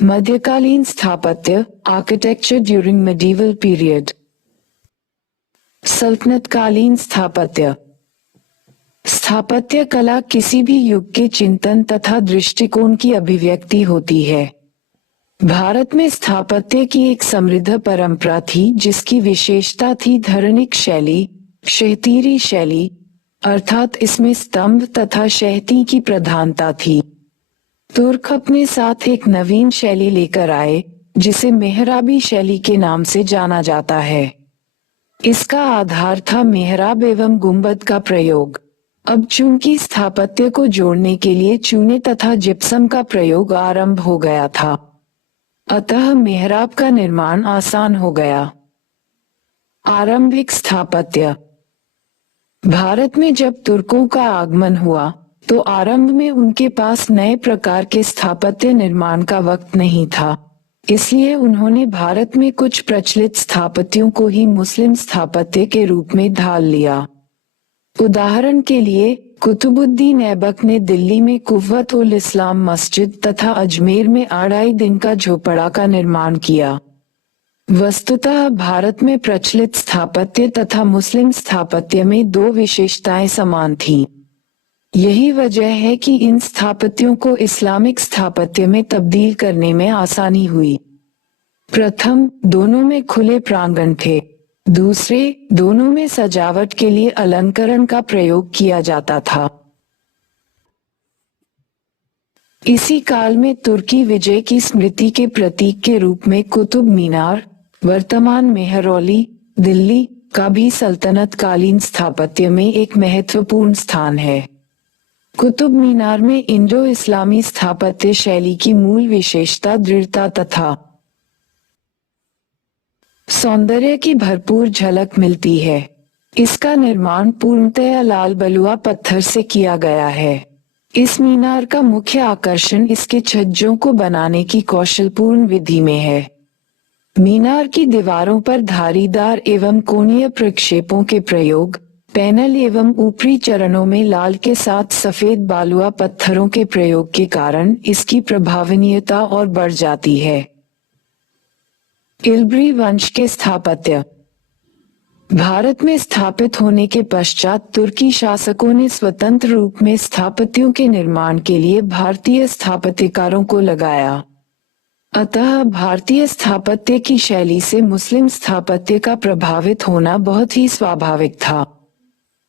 मध्यकालीन स्थापत्य, architecture during medieval period. सल्तनतकालीन स्थापत्य। स्थापत्य कला किसी भी युग के चिंतन तथा दृष्टिकोण की अभिव्यक्ति होती है। भारत में स्थापत्य की एक समृद्ध परंपरा थी जिसकी विशेषता थी धरणिक शैली, शहतीरी शैली, अर्थात इसमें स्तंभ तथा शहती की प्रधानता थी। तुर्क अपने साथ एक नवीन शैली लेकर आए जिसे मेहराबी शैली के नाम से जाना जाता है। इसका आधार था मेहराब एवं गुंबद का प्रयोग। अब चूंकि स्थापत्य को जोड़ने के लिए चूने तथा जिप्सम का प्रयोग आरंभ हो गया था, अतः मेहराब का निर्माण आसान हो गया। आरंभिक स्थापत्य। भारत में जब तुर्कों का आगमन हुआ तो आरंभ में उनके पास नए प्रकार के स्थापत्य निर्माण का वक्त नहीं था, इसलिए उन्होंने भारत में कुछ प्रचलित स्थापत्यों को ही मुस्लिम स्थापत्य के रूप में ढाल लिया। उदाहरण के लिए कुतुबुद्दीन ऐबक ने दिल्ली में कुव्वत उल इस्लाम मस्जिद तथा अजमेर में आढ़ाई दिन का झोपड़ा का निर्माण किया। वस्तुतः भारत में प्रचलित स्थापत्य तथा मुस्लिम स्थापत्य में दो विशेषताएं समान थीं। यही वजह है कि इन स्थापत्यों को इस्लामिक स्थापत्य में तब्दील करने में आसानी हुई। प्रथम, दोनों में खुले प्रांगण थे। दूसरे, दोनों में सजावट के लिए अलंकरण का प्रयोग किया जाता था। इसी काल में तुर्की विजय की स्मृति के प्रतीक के रूप में कुतुब मीनार, वर्तमान मेहरौली, दिल्ली का भी सल्तनत कालीन स्थापत्य में एक महत्वपूर्ण स्थान है। कुतुब मीनार में इंडो इस्लामी स्थापत्य शैली की मूल विशेषता दृढ़ता तथा सौंदर्य की भरपूर झलक मिलती है। इसका निर्माण पूर्णतया लाल बलुआ पत्थर से किया गया है। इस मीनार का मुख्य आकर्षण इसके छज्जों को बनाने की कौशलपूर्ण विधि में है। मीनार की दीवारों पर धारीदार एवं कोणीय प्रक्षेपों के प्रयोग, पैनल एवं ऊपरी चरणों में लाल के साथ सफेद बालुआ पत्थरों के प्रयोग के कारण इसकी प्रभावनीयता और बढ़ जाती है। इल्बरी वंश के स्थापत्य। भारत में स्थापित होने के पश्चात तुर्की शासकों ने स्वतंत्र रूप में स्थापत्यों के निर्माण के लिए भारतीय स्थापत्यकारों को लगाया। अतः भारतीय स्थापत्य की शैली से मुस्लिम स्थापत्य का प्रभावित होना बहुत ही स्वाभाविक था।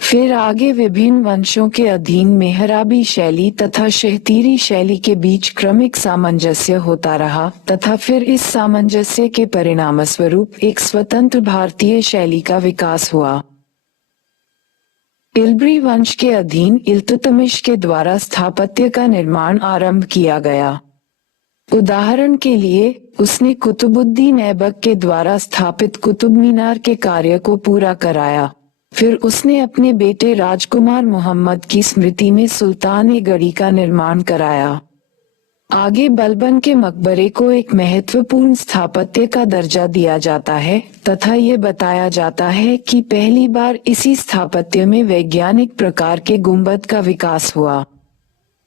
फिर आगे विभिन्न वंशों के अधीन मेहराबी शैली तथा शहतीरी शैली के बीच क्रमिक सामंजस्य होता रहा तथा फिर इस सामंजस्य के परिणामस्वरूप एक स्वतंत्र भारतीय शैली का विकास हुआ। इल्बरी वंश के अधीन इल्तुतमिश के द्वारा स्थापत्य का निर्माण आरंभ किया गया। उदाहरण के लिए उसने कुतुबुद्दीन ऐबक के द्वारा स्थापित कुतुब मीनार के कार्य को पूरा कराया। फिर उसने अपने बेटे राजकुमार मोहम्मद की स्मृति में सुल्तान-ए-गढ़ी का निर्माण कराया। आगे बलबन के मकबरे को एक महत्वपूर्ण स्थापत्य का दर्जा दिया जाता है तथा ये बताया जाता है कि पहली बार इसी स्थापत्य में वैज्ञानिक प्रकार के गुंबद का विकास हुआ।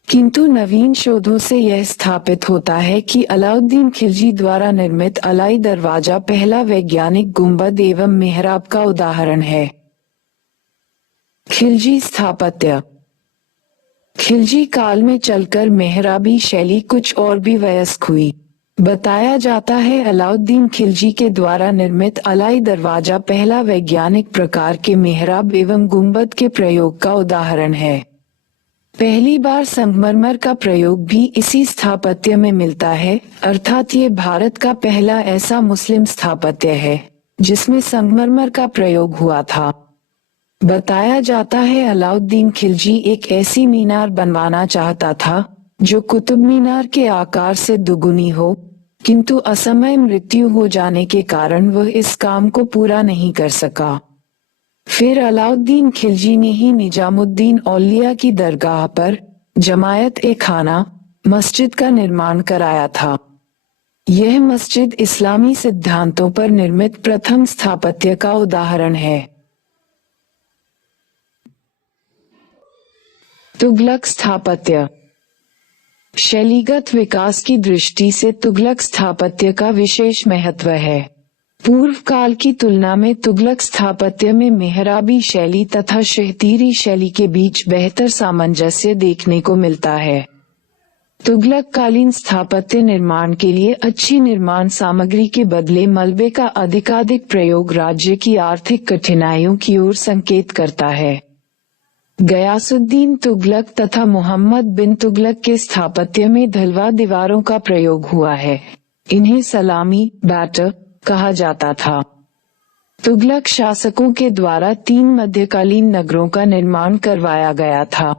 किंतु नवीन शोधों से यह स्थापित होता है कि अलाउद्दीन खिलजी द्वारा निर्मित अलाई दरवाजा पहला वैज्ञानिक गुंबद एवं मेहराब का उदाहरण है। खिलजी स्थापत्य। खिलजी काल में चलकर मेहराबी शैली कुछ और भी वयस्क हुई। बताया जाता है अलाउद्दीन खिलजी के द्वारा निर्मित अलाई दरवाजा पहला वैज्ञानिक प्रकार के मेहराब एवं गुंबद के प्रयोग का उदाहरण है। पहली बार संगमरमर का प्रयोग भी इसी स्थापत्य में मिलता है, अर्थात ये भारत का पहला ऐसा मुस्लिम स्थापत्य है जिसमें संगमरमर का प्रयोग हुआ था। बताया जाता है अलाउद्दीन खिलजी एक ऐसी मीनार बनवाना चाहता था जो कुतुब मीनार के आकार से दुगुनी हो, किंतु असमय मृत्यु हो जाने के कारण वह इस काम को पूरा नहीं कर सका। फिर अलाउद्दीन खिलजी ने ही निजामुद्दीन औलिया की दरगाह पर जमायत-ए-खाना मस्जिद का निर्माण कराया था। यह मस्जिद इस्लामी सिद्धांतों पर निर्मित प्रथम स्थापत्य का उदाहरण है। तुगलक स्थापत्य। शैलीगत विकास की दृष्टि से तुगलक स्थापत्य का विशेष महत्व है। पूर्व काल की तुलना में तुगलक स्थापत्य में मेहराबी शैली तथा शहतीरी शैली के बीच बेहतर सामंजस्य देखने को मिलता है। तुगलक कालीन स्थापत्य निर्माण के लिए अच्छी निर्माण सामग्री के बदले मलबे का अधिकाधिक प्रयोग राज्य की आर्थिक कठिनाइयों की ओर संकेत करता है। गयासुद्दीन तुगलक तथा मोहम्मद बिन तुगलक के स्थापत्य में ढलवा दीवारों का प्रयोग हुआ है। इन्हें सलामी बैटर कहा जाता था। तुगलक शासकों के द्वारा 3 मध्यकालीन नगरों का निर्माण करवाया गया था।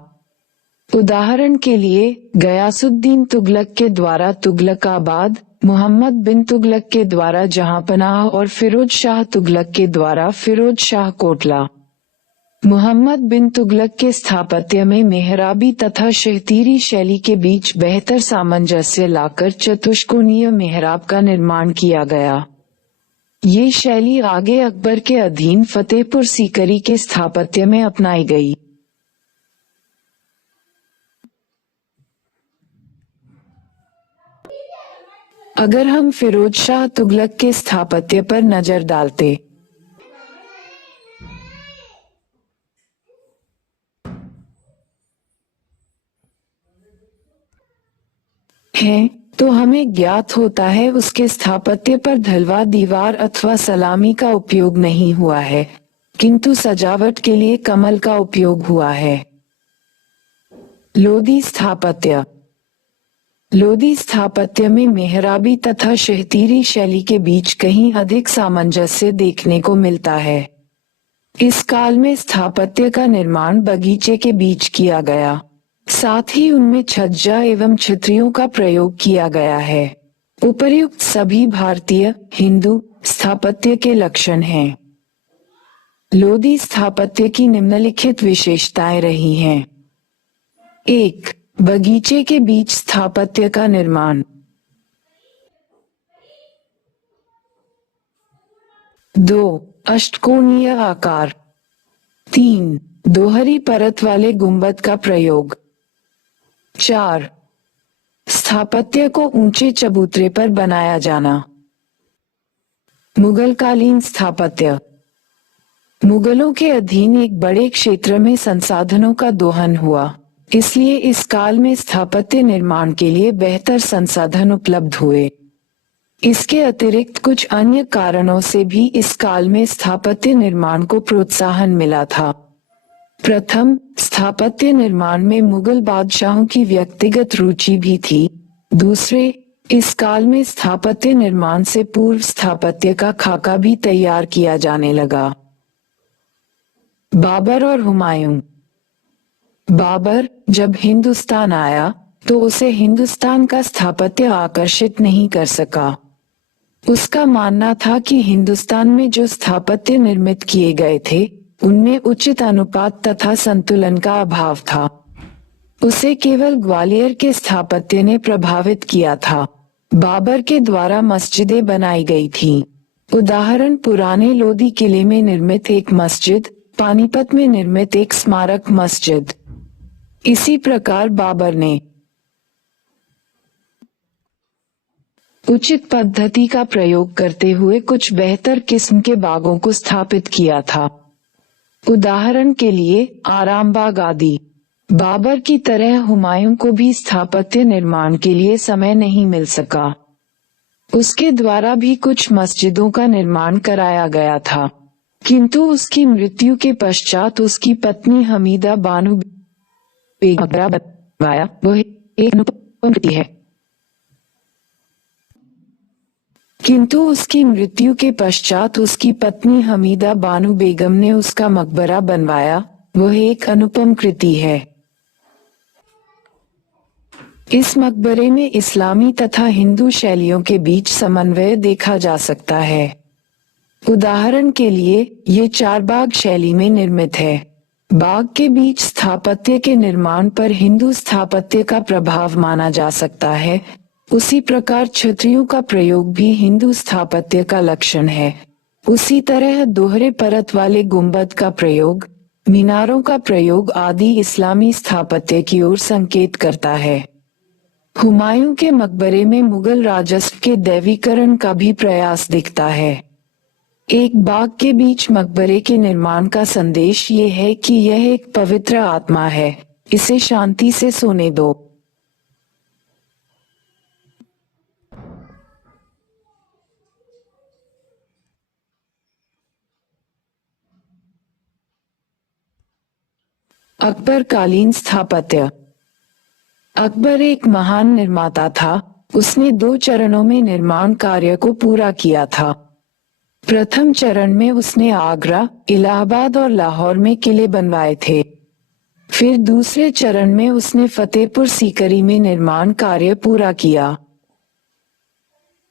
उदाहरण के लिए गयासुद्दीन तुगलक के द्वारा तुगलकाबाद, मोहम्मद बिन तुगलक के द्वारा जहांपनाह और फिरोज शाह तुगलक के द्वारा फिरोज शाह कोटला। मोहम्मद बिन तुगलक के स्थापत्य में मेहराबी तथा शहतीरी शैली के बीच बेहतर सामंजस्य लाकर चतुष्कोणीय मेहराब का निर्माण किया गया। ये शैली आगे अकबर के अधीन फतेहपुर सीकरी के स्थापत्य में अपनाई गई। अगर हम फिरोज शाह तुगलक के स्थापत्य पर नजर डालते हैं, तो हमें ज्ञात होता है उसके स्थापत्य पर ढलवा दीवार अथवा सलामी का उपयोग नहीं हुआ है, किंतु सजावट के लिए कमल का उपयोग हुआ है। लोदी स्थापत्य। लोदी स्थापत्य में मेहराबी तथा शहतीरी शैली के बीच कहीं अधिक सामंजस्य देखने को मिलता है। इस काल में स्थापत्य का निर्माण बगीचे के बीच किया गया, साथ ही उनमें छज्जा एवं छतरियों का प्रयोग किया गया है। उपर्युक्त सभी भारतीय हिंदू स्थापत्य के लक्षण हैं। लोदी स्थापत्य की निम्नलिखित विशेषताएं रही हैं। 1. बगीचे के बीच स्थापत्य का निर्माण। 2. अष्टकोणीय आकार। 3. दोहरी परत वाले गुंबद का प्रयोग। 4. स्थापत्य को ऊंचे चबूतरे पर बनाया जाना। मुगलकालीन स्थापत्य। मुगलों के अधीन एक बड़े क्षेत्र में संसाधनों का दोहन हुआ, इसलिए इस काल में स्थापत्य निर्माण के लिए बेहतर संसाधन उपलब्ध हुए। इसके अतिरिक्त कुछ अन्य कारणों से भी इस काल में स्थापत्य निर्माण को प्रोत्साहन मिला था। प्रथम, स्थापत्य निर्माण में मुगल बादशाहों की व्यक्तिगत रुचि भी थी। दूसरे, इस काल में स्थापत्य निर्माण से पूर्व स्थापत्य का खाका भी तैयार किया जाने लगा। बाबर और हुमायूं। बाबर जब हिंदुस्तान आया तो उसे हिंदुस्तान का स्थापत्य आकर्षित नहीं कर सका। उसका मानना था कि हिंदुस्तान में जो स्थापत्य निर्मित किए गए थे उनमें उचित अनुपात तथा संतुलन का अभाव था। उसे केवल ग्वालियर के स्थापत्य ने प्रभावित किया था। बाबर के द्वारा मस्जिदें बनाई गई थीं। उदाहरण पुराने लोदी किले में निर्मित एक मस्जिद, पानीपत में निर्मित एक स्मारक मस्जिद। इसी प्रकार बाबर ने उचित पद्धति का प्रयोग करते हुए कुछ बेहतर किस्म के बागों को स्थापित किया था। उदाहरण के लिए आरामबाग आदि। बाबर की तरह हुमायूं को भी स्थापत्य निर्माण के लिए समय नहीं मिल सका। उसके द्वारा भी कुछ मस्जिदों का निर्माण कराया गया था, किंतु उसकी मृत्यु के पश्चात उसकी पत्नी हमीदा बानो बेगम बनवाया। वह एक अनुपम कृति है। किंतु उसकी मृत्यु के पश्चात उसकी पत्नी हमीदा बानो बेगम ने उसका मकबरा बनवाया। वह एक अनुपम कृति है। इस मकबरे में इस्लामी तथा हिंदू शैलियों के बीच समन्वय देखा जा सकता है। उदाहरण के लिए ये चारबाग शैली में निर्मित है। बाग के बीच स्थापत्य के निर्माण पर हिंदू स्थापत्य का प्रभाव माना जा सकता है। उसी प्रकार छतरियों का प्रयोग भी हिंदू स्थापत्य का लक्षण है। उसी तरह दोहरे परत वाले गुंबद का प्रयोग, मीनारों का प्रयोग आदि इस्लामी स्थापत्य की ओर संकेत करता है। हुमायूं के मकबरे में मुगल राजस्व के दैवीकरण का भी प्रयास दिखता है। एक बाग के बीच मकबरे के निर्माण का संदेश ये है कि यह एक पवित्र आत्मा है, इसे शांति से सोने दो। अकबरकालीन स्थापत्य। अकबर एक महान निर्माता था। उसने 2 चरणों में निर्माण कार्य को पूरा किया था। प्रथम चरण में उसने आगरा, इलाहाबाद और लाहौर में किले बनवाए थे। फिर दूसरे चरण में उसने फतेहपुर सीकरी में निर्माण कार्य पूरा किया।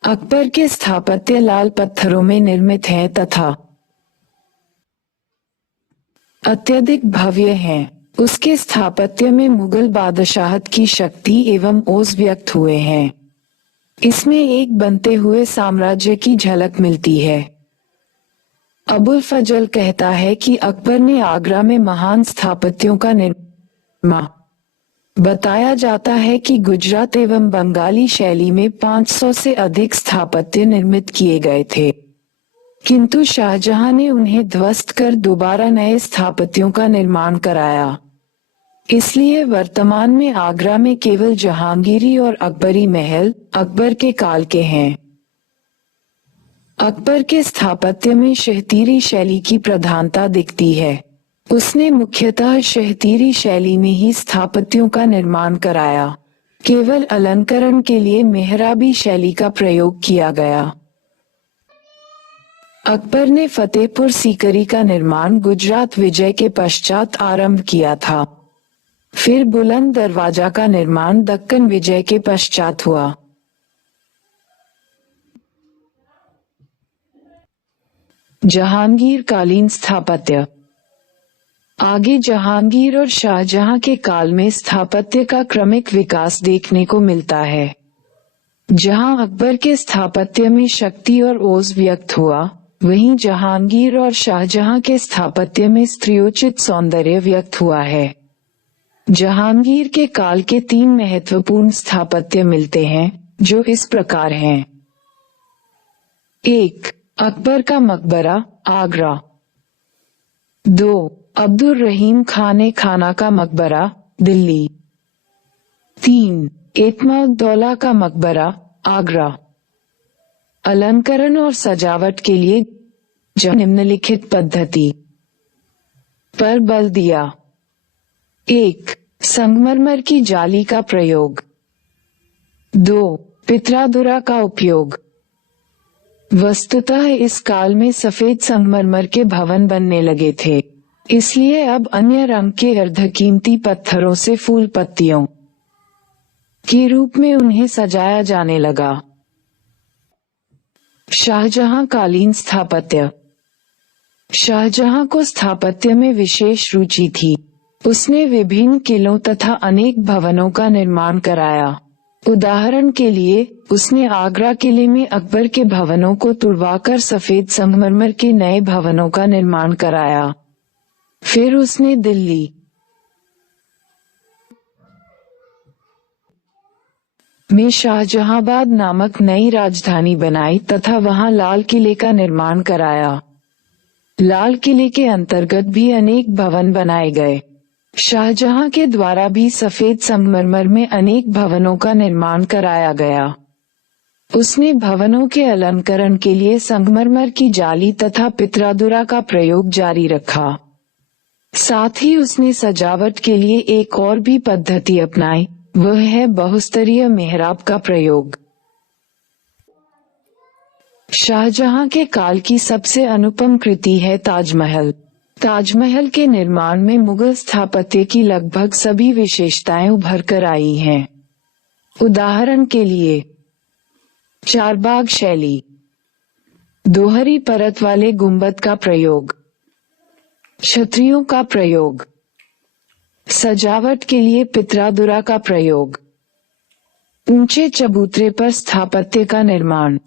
अकबर के स्थापत्य लाल पत्थरों में निर्मित हैं तथा अत्यधिक भव्य हैं। उसके स्थापत्य में मुगल बादशाहत की शक्ति एवं ओज व्यक्त हुए हैं। इसमें एक बनते हुए साम्राज्य की झलक मिलती है। अबुल फजल कहता है कि अकबर ने आगरा में महान स्थापत्यों का निर्माण। बताया जाता है कि गुजरात एवं बंगाली शैली में 500 से अधिक स्थापत्य निर्मित किए गए थे, किंतु शाहजहां ने उन्हें ध्वस्त कर दोबारा नए स्थापत्यों का निर्माण कराया। इसलिए वर्तमान में आगरा में केवल जहांगीरी और अकबरी महल अकबर के काल के हैं। अकबर के स्थापत्य में शहतीरी शैली की प्रधानता दिखती है। उसने मुख्यतः शहतीरी शैली में ही स्थापत्यों का निर्माण कराया। केवल अलंकरण के लिए मेहराबी शैली का प्रयोग किया गया। अकबर ने फतेहपुर सीकरी का निर्माण गुजरात विजय के पश्चात आरंभ किया था। फिर बुलंद दरवाजा का निर्माण दक्कन विजय के पश्चात हुआ। जहांगीर कालीन स्थापत्य। आगे जहांगीर और शाहजहां के काल में स्थापत्य का क्रमिक विकास देखने को मिलता है। जहां अकबर के स्थापत्य में शक्ति और ओज व्यक्त हुआ, वहीं जहांगीर और शाहजहां के स्थापत्य में स्त्रियोचित सौंदर्य व्यक्त हुआ है। जहांगीर के काल के 3 महत्वपूर्ण स्थापत्य मिलते हैं, जो इस प्रकार हैं। 1. अकबर का मकबरा, आगरा। 2. अब्दुल रहीम खान खाना का मकबरा, दिल्ली। 3. एतमाद-उद-दौला का मकबरा, आगरा। अलंकरण और सजावट के लिए निम्नलिखित पद्धति पर बल दिया। 1. संगमरमर की जाली का प्रयोग। 2. पितरादुरा का उपयोग। वस्तुतः इस काल में सफेद संगमरमर के भवन बनने लगे थे, इसलिए अब अन्य रंग के अर्धकीमती पत्थरों से फूल पत्तियों के रूप में उन्हें सजाया जाने लगा। शाहजहां कालीन स्थापत्य। शाहजहां को स्थापत्य में विशेष रुचि थी। उसने विभिन्न किलों तथा अनेक भवनों का निर्माण कराया। उदाहरण के लिए, उसने आगरा किले में अकबर के भवनों को तुड़वाकर सफेद संगमरमर के नए भवनों का निर्माण कराया। फिर उसने दिल्ली में शाहजहांबाद नामक नई राजधानी बनाई तथा वहां लाल किले का निर्माण कराया। लाल किले के अंतर्गत भी अनेक भवन बनाए गए। शाहजहां के द्वारा भी सफेद संगमरमर में अनेक भवनों का निर्माण कराया गया। उसने भवनों के अलंकरण के लिए संगमरमर की जाली तथा पितरादुरा का प्रयोग जारी रखा। साथ ही उसने सजावट के लिए एक और भी पद्धति अपनाई, वह है बहुस्तरीय मेहराब का प्रयोग। शाहजहां के काल की सबसे अनुपम कृति है ताजमहल। ताजमहल के निर्माण में मुगल स्थापत्य की लगभग सभी विशेषताएं उभर कर आई हैं। उदाहरण के लिए, चारबाग शैली, दोहरी परत वाले गुंबद का प्रयोग, छतरियों का प्रयोग, सजावट के लिए पितरादुरा का प्रयोग, ऊंचे चबूतरे पर स्थापत्य का निर्माण।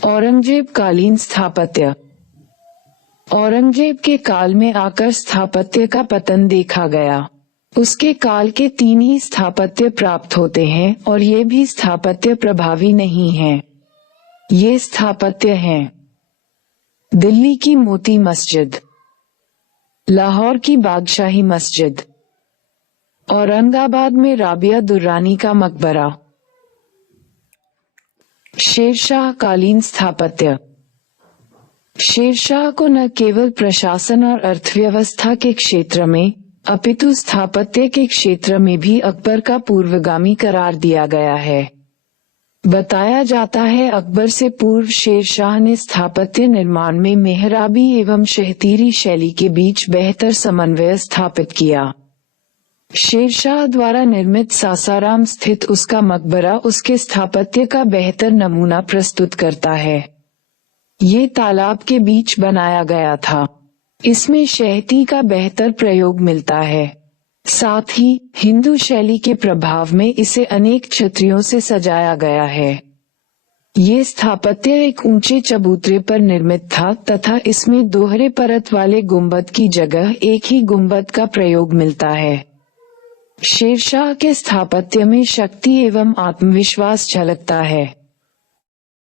औरंगजेब कालीन स्थापत्य। औरंगजेब के काल में आकर स्थापत्य का पतन देखा गया। उसके काल के 3 ही स्थापत्य प्राप्त होते हैं और ये भी स्थापत्य प्रभावी नहीं हैं। ये स्थापत्य हैं: दिल्ली की मोती मस्जिद, लाहौर की बादशाही मस्जिद, औरंगाबाद में राबिया दुर्रानी का मकबरा। शेरशाह कालीन स्थापत्य। शेरशाह को न केवल प्रशासन और अर्थव्यवस्था के क्षेत्र में अपितु स्थापत्य के क्षेत्र में भी अकबर का पूर्वगामी करार दिया गया है। बताया जाता है अकबर से पूर्व शेरशाह ने स्थापत्य निर्माण में मेहराबी एवं शहतीरी शैली के बीच बेहतर समन्वय स्थापित किया। शेरशाह द्वारा निर्मित सासाराम स्थित उसका मकबरा उसके स्थापत्य का बेहतर नमूना प्रस्तुत करता है। ये तालाब के बीच बनाया गया था। इसमें शहती का बेहतर प्रयोग मिलता है। साथ ही हिंदू शैली के प्रभाव में इसे अनेक छतरियों से सजाया गया है। ये स्थापत्य एक ऊंचे चबूतरे पर निर्मित था तथा इसमें दोहरे परत वाले गुंबद की जगह एक ही गुंबद का प्रयोग मिलता है। शेरशाह के स्थापत्य में शक्ति एवं आत्मविश्वास झलकता है।